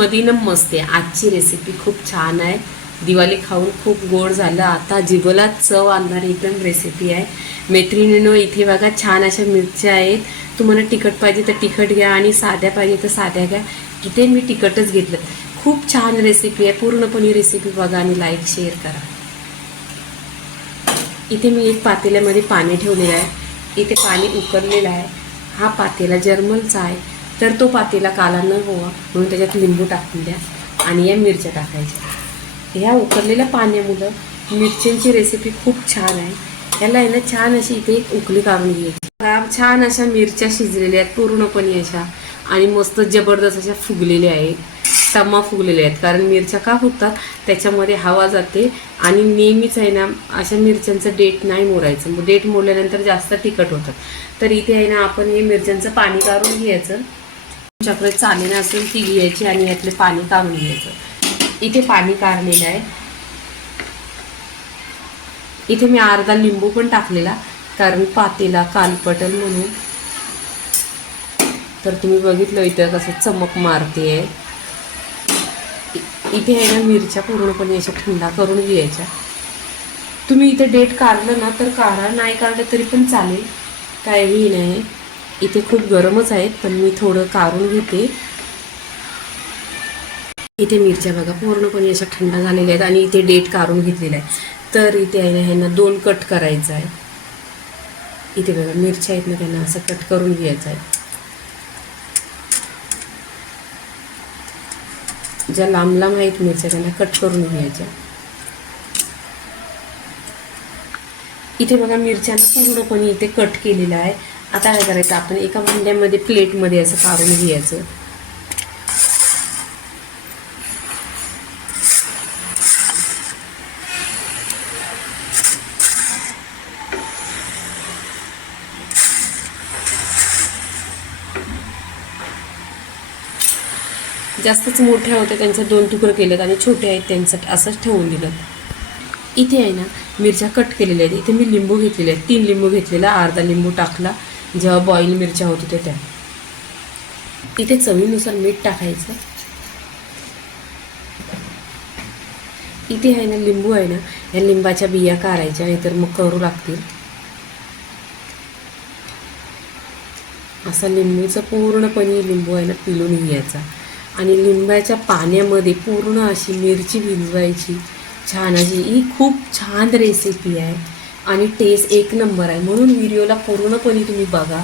मदीनम मस्त आहे. आजची रेसिपी खूप छान आहे. दिवाळी खाऊन खूप गोड झालं. आता जिभेला चव आणणारी एकदम रेसिपी आहे. मैत्रिणीनो इथे बघा छान अशा मिरच्या आहेत. तुम्हाला तिखट पाहिजे तर तिखट घ्या आणि साध्या पाहिजे तर साध्या घ्या. इथे मी तिखटच घेतलं. खूप छान रेसिपी आहे. पूर्णपणे रेसिपी बघा आणि लाईक शेअर करा. इथे मी एक पातेल्यामध्ये पाणी ठेवलेलं आहे. इथे पाणी उकळलेलं आहे. हा पातेला जर्मलचा आहे तर तो पातेला काला न गोवा म्हणून त्याच्यात लिंबू टाकून द्या आणि या मिरच्या टाकायच्या. ह्या उकळलेल्या पाण्यामुळं मिरच्यांची रेसिपी खूप छान आहे. याला आहे ना छान अशी इथे एक उकळी काढून घ्यायची. छान अशा मिरच्या शिजलेल्या आहेत पूर्णपणे अशा आणि मस्त जबरदस्त अशा फुगलेल्या आहेत. टम्मा फुगलेल्या आहेत. कारण मिरच्या का फुगतात? त्याच्यामध्ये हवा जाते आणि नेहमीच आहे ना अशा मिरच्यांचं डेट नाही मोडायचं मग डेट मोडल्यानंतर जास्त तिखट होतं. तर इथे आहे ना आपण हे मिरच्यांचं पाणी काढून घ्यायचं. तुमच्याकडे चालेना असेल ती घ्यायची आणि यातले पाणी काढून घ्यायचं. इथे पाणी काढलेलं आहे. इथे मी अर्धा लिंबू पण टाकलेला कारण पातेला कालपटल म्हणून. तर तुम्ही बघितलं इथं कसं चमक मारते आहे इथे आहे ना मिरच्या पूर्णपणे अशा थंडा करून घ्यायच्या. तुम्ही इथे डेट काढलं ना तर काढा. नाही काढलं तरी पण चालेल. काहीही नाही. इथे खूप गरमच आहेत पण मी थोडं काढून घेते. इथे मिरच्या बघा पूर्णपणे अशा थंड झालेल्या आहेत आणि इथे डेट काढून घेतलेला आहे तर इथे आहे ना ह्यांना दोन कट करायचं आहे. इथे बघा मिरच्या आहेत ना त्यांना असं कट करून घ्यायचं आहे. ज्या लांब लांब आहेत मिरच्या त्यांना कट करून घ्यायच्या. इथे बघा मिरच्यांना पूर्णपणे इथे कट केलेलं आहे. आता काय करायचं आपण एका भांड्यामध्ये प्लेटमध्ये असं काढून घ्यायचं. जास्तच मोठ्या होत्या त्यांचे दोन तुकडे केलेत आणि छोटे आहेत त्यांचं असंच ठेवून दिलं. इथे आहे ना मिरच्या कट केलेल्या आहेत. इथे मी लिंबू घेतलेले आहेत. तीन लिंबू घेतलेला अर्धा लिंबू टाकला. जेव्हा बॉईल मिरच्या होत होत्या त्या. इथे चवीनुसार मीठ टाकायचं. इथे आहे ना लिंबू आहे ना या लिंबाच्या बिया काढायच्या नाहीतर मग करू लागतील. असा लिंबूचा पूर्णपणे लिंबू आहे ना पिलून घ्यायचा. आणि लिंबाच्या पाण्यामध्ये पूर्ण अशी मिरची भिजवायची. छान अशी ही खूप छान रेसिपी आहे. आणि टेस्ट एक नंबर आहे. म्हणून व्हिडिओला पूर्णपणे तुम्ही बघा.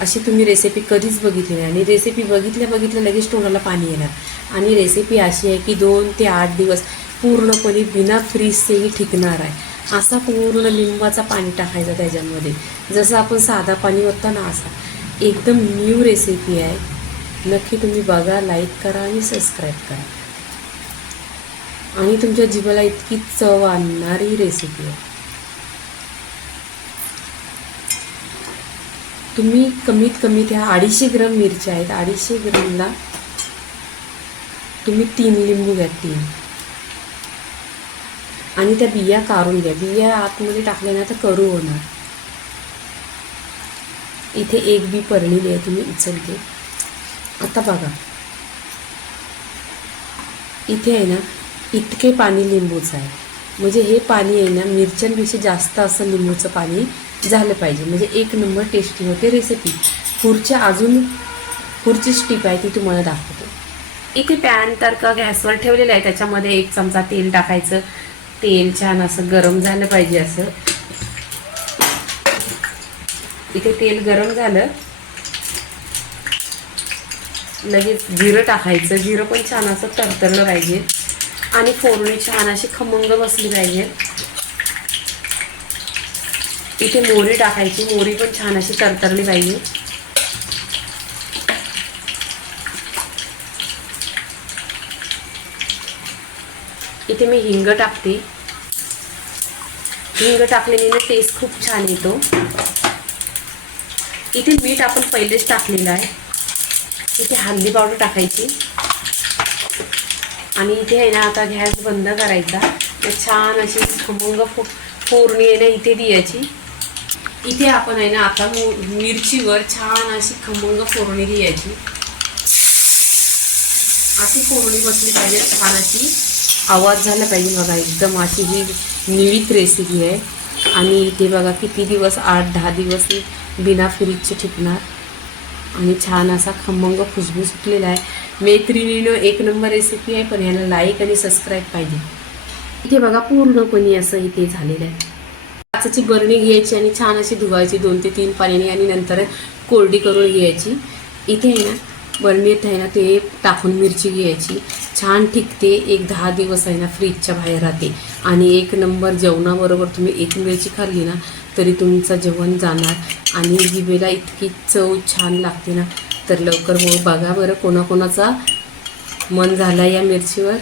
अशी तुम्ही रेसिपी कधीच बघितली नाही. आणि रेसिपी बघितल्या बघितल्या लगेच तोंडाला पाणी येणार. आणि रेसिपी अशी आहे की दोन ते आठ दिवस पूर्णपणे बिना फ्रीजचेही टिकणार आहे. असा पूर्ण लिंबाचा पाणी टाकायचा त्याच्यामध्ये. जसं आपण साधा पाणी होता ना असा. एकदम न्यू रेसिपी आहे. नक्की तुम्ही बघा लाईक करा आणि सबस्क्राईब करा. आणि तुमच्या जीवाला इतकी चव आणणारी रेसिपी आहे. तुम्ही कमीत कमी त्या अडीचशे ग्राम मिरच्या आहेत. अडीचशे ग्रॅमला तुम्ही तीन लिंबू घ्या तीन. आणि त्या बिया काढून घ्या. बिया आतमध्ये टाकल्या ना तर करू होणार. इथे एक बी परलेली आहे तुम्ही उचलते. आता बघा. इथे आहे ना इतके पाणी लिंबूचं आहे. म्हणजे हे पाणी आहे ना मिरच्यांपेक्षा जास्त असं लिंबूचं पाणी झालं पाहिजे. म्हणजे एक नंबर टेस्टी होते रेसिपी पुढच्या अजून पुढची स्टिप आहे ती तुम्हाला दाखवतो. इथे पॅन तर का गॅसवर ठेवलेलं आहे. त्याच्यामध्ये एक चमचा तेल टाकायचं. तेल छान असं गरम झालं पाहिजे असं. इथे तेल गरम झालं. लगेच जिरं टाकायचं. जिरं पण छान असं तरतरलं पाहिजे. आणि फोडणी छान अशी खमंग बसली पाहिजे. इथे मोरी टाकायची. मोरी पण छान अशी तरतरली पाहिजे. इथे मी हिंग टाकते. हिंग टाकलेली ना टेस्ट खूप छान येतो. इथे मीठ आपण पहिलेच टाकलेलं आहे. इथे हल्दी पावडर टाकायची. आणि इथे आहे ना आता गॅस बंद करायचा. तर छान अशी खमंग फो फोडणी आहे ना इथे द्यायची. इथे आपण आहे ना आता मिरचीवर छान अशी खमंग फोरणी द्यायची. अशी फोरणी बसली पाहिजे छान अशी. आवाज झाला पाहिजे बघा एकदम अशी ही निळीत रेसिपी आहे. आणि इथे बघा किती दिवस आठ दहा दिवस बिना फ्रीजचे ठिकणार आणि छान असा खमंग खुशबू सुटलेला आहे. मैत्रिणीनं एक नंबर रेसिपी आहे पण ह्याला लाईक आणि सबस्क्राईब पाहिजे. इथे बघा पूर्णपणे असं इथे झालेलं आहे. काचाची बरणी घ्यायची आणि छान अशी धुवायची दोन ते तीन पाण्याने आणि नंतर कोरडी करून घ्यायची. इथे आहे ना बरणीत आहे ना ते टाकून मिरची घ्यायची. छान टिकते एक दहा दिवस आहे ना फ्रीजच्या बाहेर राहते. आणि एक नंबर जेवणाबरोबर तुम्ही एक मिरची खाल्ली ना तरी तुमचं जेवण जाणार. आणि जिभेला इतकी चव छान लागते ना तर लवकर हो. बघा बरं कोणाकोणाचा मन झाला या मिरचीवर.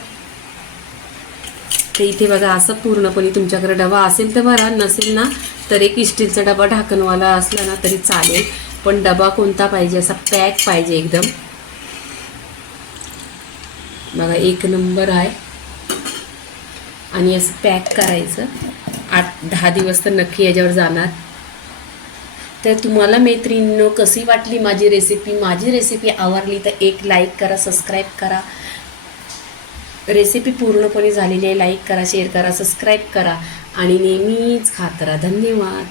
तर इथे बघा असं पूर्णपणे तुमच्याकडे डबा असेल तर बरा नसेल ना तर एक स्टीलचा डबा ढाकणवाला असला ना तरी चालेल. पण डबा कोणता पाहिजे? असा पॅक पाहिजे एकदम. बघा एक नंबर आहे. आणि असं पॅक करायचं. आठ दहा दिवस तर नक्की याच्यावर जाणार. तर तुम्हाला मैत्रिणीनं कशी वाटली माझी रेसिपी माझी रेसिपी आवडली तर एक लाईक करा सबस्क्राईब करा. रेसिपी पूर्णपणे झालेली आहे लाईक करा शेअर करा सबस्क्राईब करा. आणि नेहमीच खात राहा. धन्यवाद.